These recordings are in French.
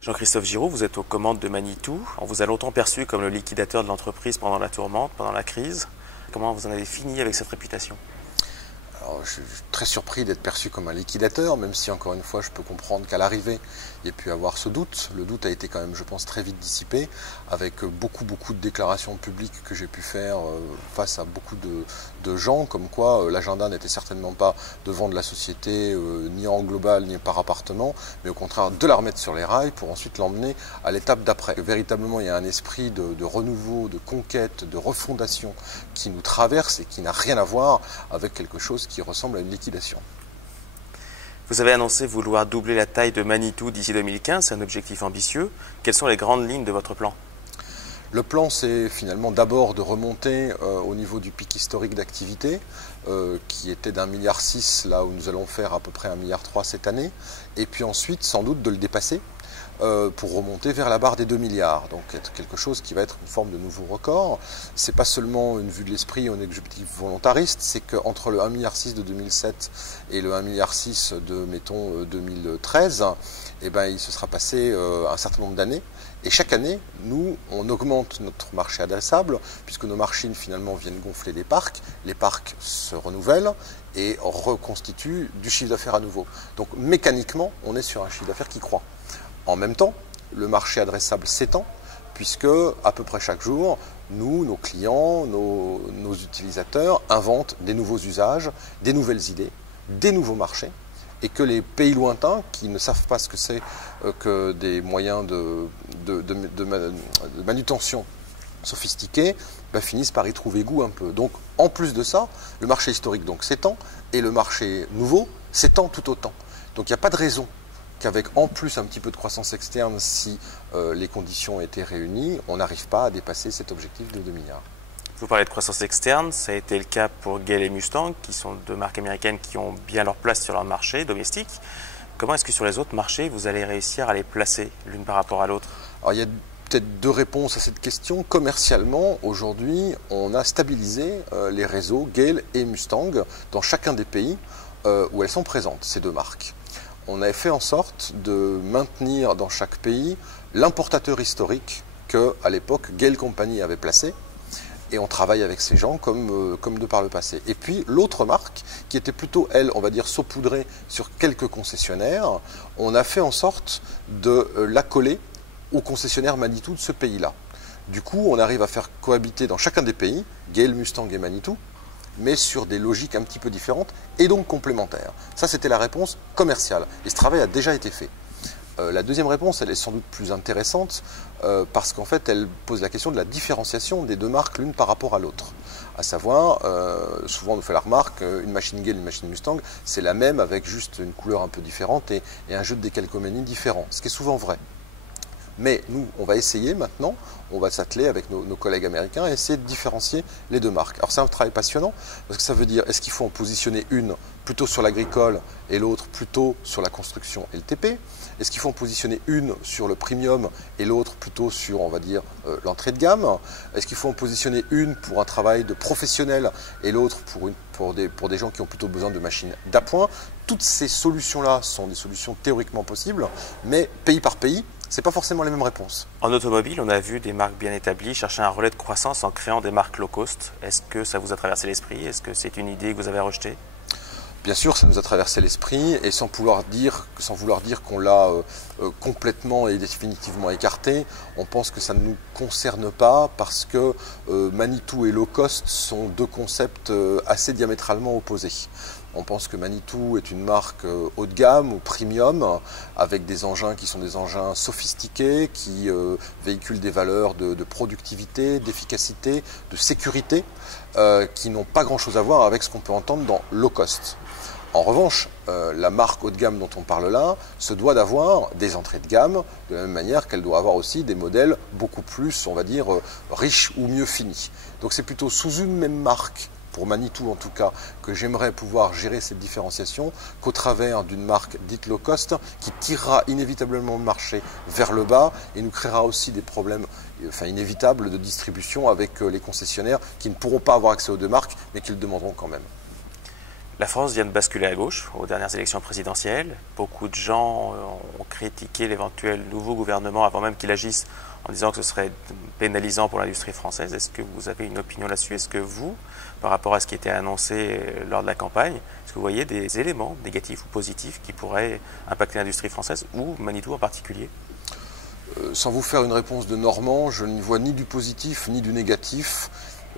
Jean-Christophe Giraud, vous êtes aux commandes de Manitou. On vous a longtemps perçu comme le liquidateur de l'entreprise pendant la tourmente, pendant la crise. Comment vous en avez fini avec cette réputation? Alors, je suis très surpris d'être perçu comme un liquidateur, même si encore une fois je peux comprendre qu'à l'arrivée il y ait pu avoir ce doute. Le doute a été quand même, je pense, très vite dissipé avec beaucoup de déclarations publiques que j'ai pu faire face à beaucoup de gens, comme quoi l'agenda n'était certainement pas de vendre la société ni en global ni par appartement, mais au contraire de la remettre sur les rails pour ensuite l'emmener à l'étape d'après. Véritablement il y a un esprit de renouveau, de conquête, de refondation qui nous traverse et qui n'a rien à voir avec quelque chose qui ressemble à une liquidation. Vous avez annoncé vouloir doubler la taille de Manitou d'ici 2015, c'est un objectif ambitieux. Quelles sont les grandes lignes de votre plan? Le plan, c'est finalement d'abord de remonter au niveau du pic historique d'activité, qui était d'1,6 milliard, là où nous allons faire à peu près 1,3 milliard cette année, et puis ensuite sans doute de le dépasser pour remonter vers la barre des 2 milliards. Donc quelque chose qui va être une forme de nouveau record. C'est pas seulement une vue de l'esprit et un objectif volontariste, c'est qu'entre le 1,6 milliard de 2007 et le 1,6 milliard de, mettons, 2013, eh ben, il se sera passé un certain nombre d'années. Et chaque année, nous, on augmente notre marché adressable, puisque nos machines finalement viennent gonfler les parcs se renouvellent et reconstituent du chiffre d'affaires à nouveau. Donc mécaniquement, on est sur un chiffre d'affaires qui croît. En même temps, le marché adressable s'étend, puisque à peu près chaque jour, nous, nos clients, nos utilisateurs inventent des nouveaux usages, des nouvelles idées, des nouveaux marchés, et que les pays lointains, qui ne savent pas ce que c'est que des moyens de manutention sophistiqués, finissent par y trouver goût un peu. Donc, en plus de ça, le marché historique donc s'étend, et le marché nouveau s'étend tout autant. Donc, il n'y a pas de raison qu'avec en plus un petit peu de croissance externe, si les conditions étaient réunies, on n'arrive pas à dépasser cet objectif de 2 milliards. Vous parlez de croissance externe, ça a été le cas pour Gale et Mustang, qui sont deux marques américaines qui ont bien leur place sur leur marché domestique. Comment est-ce que sur les autres marchés, vous allez réussir à les placer l'une par rapport à l'autre? Alors il y a peut-être deux réponses à cette question. Commercialement, aujourd'hui, on a stabilisé les réseaux Gale et Mustang dans chacun des pays où elles sont présentes, ces deux marques. On a fait en sorte de maintenir dans chaque pays l'importateur historique que, à l'époque, Gale Company avait placé. Et on travaille avec ces gens comme de par le passé. Et puis l'autre marque, qui était plutôt, elle, on va dire, saupoudrée sur quelques concessionnaires, on a fait en sorte de l'accoler aux concessionnaires Manitou de ce pays-là. Du coup, on arrive à faire cohabiter dans chacun des pays, Gale, Mustang et Manitou, mais sur des logiques un petit peu différentes et donc complémentaires. Ça, c'était la réponse commerciale. Et ce travail a déjà été fait. La deuxième réponse, elle est sans doute plus intéressante parce qu'en fait, elle pose la question de la différenciation des deux marques l'une par rapport à l'autre. À savoir, souvent on nous fait la remarque, une machine Gale et une machine Mustang, c'est la même avec juste une couleur un peu différente et un jeu de décalcoménie différent, ce qui est souvent vrai. Mais nous, on va essayer maintenant, on va s'atteler avec nos collègues américains à essayer de différencier les deux marques. Alors c'est un travail passionnant, parce que ça veut dire, est-ce qu'il faut en positionner une plutôt sur l'agricole et l'autre plutôt sur la construction et le TP? Est-ce qu'il faut en positionner une sur le premium et l'autre plutôt sur, on va dire, l'entrée de gamme? Est-ce qu'il faut en positionner une pour un travail de professionnel et l'autre pour des gens qui ont plutôt besoin de machines d'appoint? Toutes ces solutions-là sont des solutions théoriquement possibles, mais pays par pays, ce n'est pas forcément les mêmes réponses. En automobile, on a vu des marques bien établies chercher un relais de croissance en créant des marques low cost. Est-ce que ça vous a traversé l'esprit? Est-ce que c'est une idée que vous avez rejetée? Bien sûr, ça nous a traversé l'esprit et sans vouloir dire qu'on l'a complètement et définitivement écarté, on pense que ça ne nous concerne pas parce que Manitou et low cost sont deux concepts assez diamétralement opposés. On pense que Manitou est une marque haut de gamme ou premium avec des engins qui sont des engins sophistiqués, qui véhiculent des valeurs de productivité, d'efficacité, de sécurité, qui n'ont pas grand-chose à voir avec ce qu'on peut entendre dans low cost. En revanche, la marque haut de gamme dont on parle là se doit d'avoir des entrées de gamme, de la même manière qu'elle doit avoir aussi des modèles beaucoup plus, on va dire, riches ou mieux finis. Donc c'est plutôt sous une même marque, pour Manitou en tout cas, que j'aimerais pouvoir gérer cette différenciation qu'au travers d'une marque dite low cost qui tirera inévitablement le marché vers le bas et nous créera aussi des problèmes inévitables de distribution avec les concessionnaires qui ne pourront pas avoir accès aux deux marques mais qui le demanderont quand même. La France vient de basculer à gauche aux dernières élections présidentielles. Beaucoup de gens ont critiqué l'éventuel nouveau gouvernement avant même qu'il agisse en disant que ce serait pénalisant pour l'industrie française. Est-ce que vous avez une opinion là-dessus? Est-ce que vous, par rapport à ce qui était annoncé lors de la campagne, est-ce que vous voyez des éléments négatifs ou positifs qui pourraient impacter l'industrie française ou Manitou en particulier? Sans vous faire une réponse de Normand, je n'y vois ni du positif ni du négatif.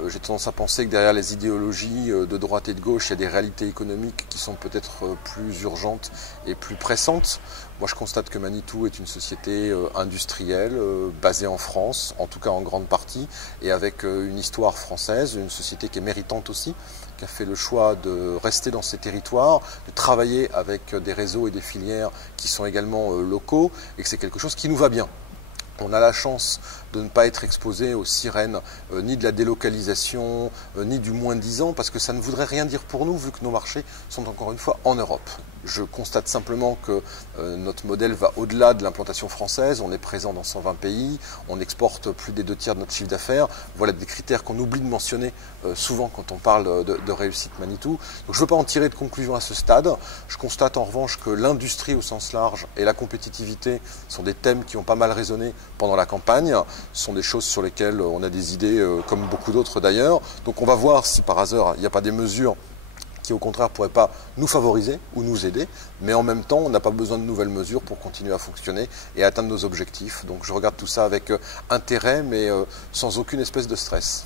J'ai tendance à penser que derrière les idéologies de droite et de gauche, il y a des réalités économiques qui sont peut-être plus urgentes et plus pressantes. Moi, je constate que Manitou est une société industrielle, basée en France, en tout cas en grande partie, et avec une histoire française, une société qui est méritante aussi, qui a fait le choix de rester dans ses territoires, de travailler avec des réseaux et des filières qui sont également locaux, et que c'est quelque chose qui nous va bien. On a la chance de ne pas être exposé aux sirènes ni de la délocalisation, ni du moins 10 ans, parce que ça ne voudrait rien dire pour nous, vu que nos marchés sont encore une fois en Europe. Je constate simplement que notre modèle va au-delà de l'implantation française. On est présent dans 120 pays, on exporte plus des 2/3 de notre chiffre d'affaires. Voilà des critères qu'on oublie de mentionner souvent quand on parle de réussite Manitou. Donc je ne veux pas en tirer de conclusion à ce stade. Je constate en revanche que l'industrie au sens large et la compétitivité sont des thèmes qui ont pas mal résonné pendant la campagne. Ce sont des choses sur lesquelles on a des idées, comme beaucoup d'autres d'ailleurs. Donc on va voir si par hasard il n'y a pas des mesures qui au contraire ne pourraient pas nous favoriser ou nous aider, mais en même temps on n'a pas besoin de nouvelles mesures pour continuer à fonctionner et atteindre nos objectifs. Donc je regarde tout ça avec intérêt, mais sans aucune espèce de stress.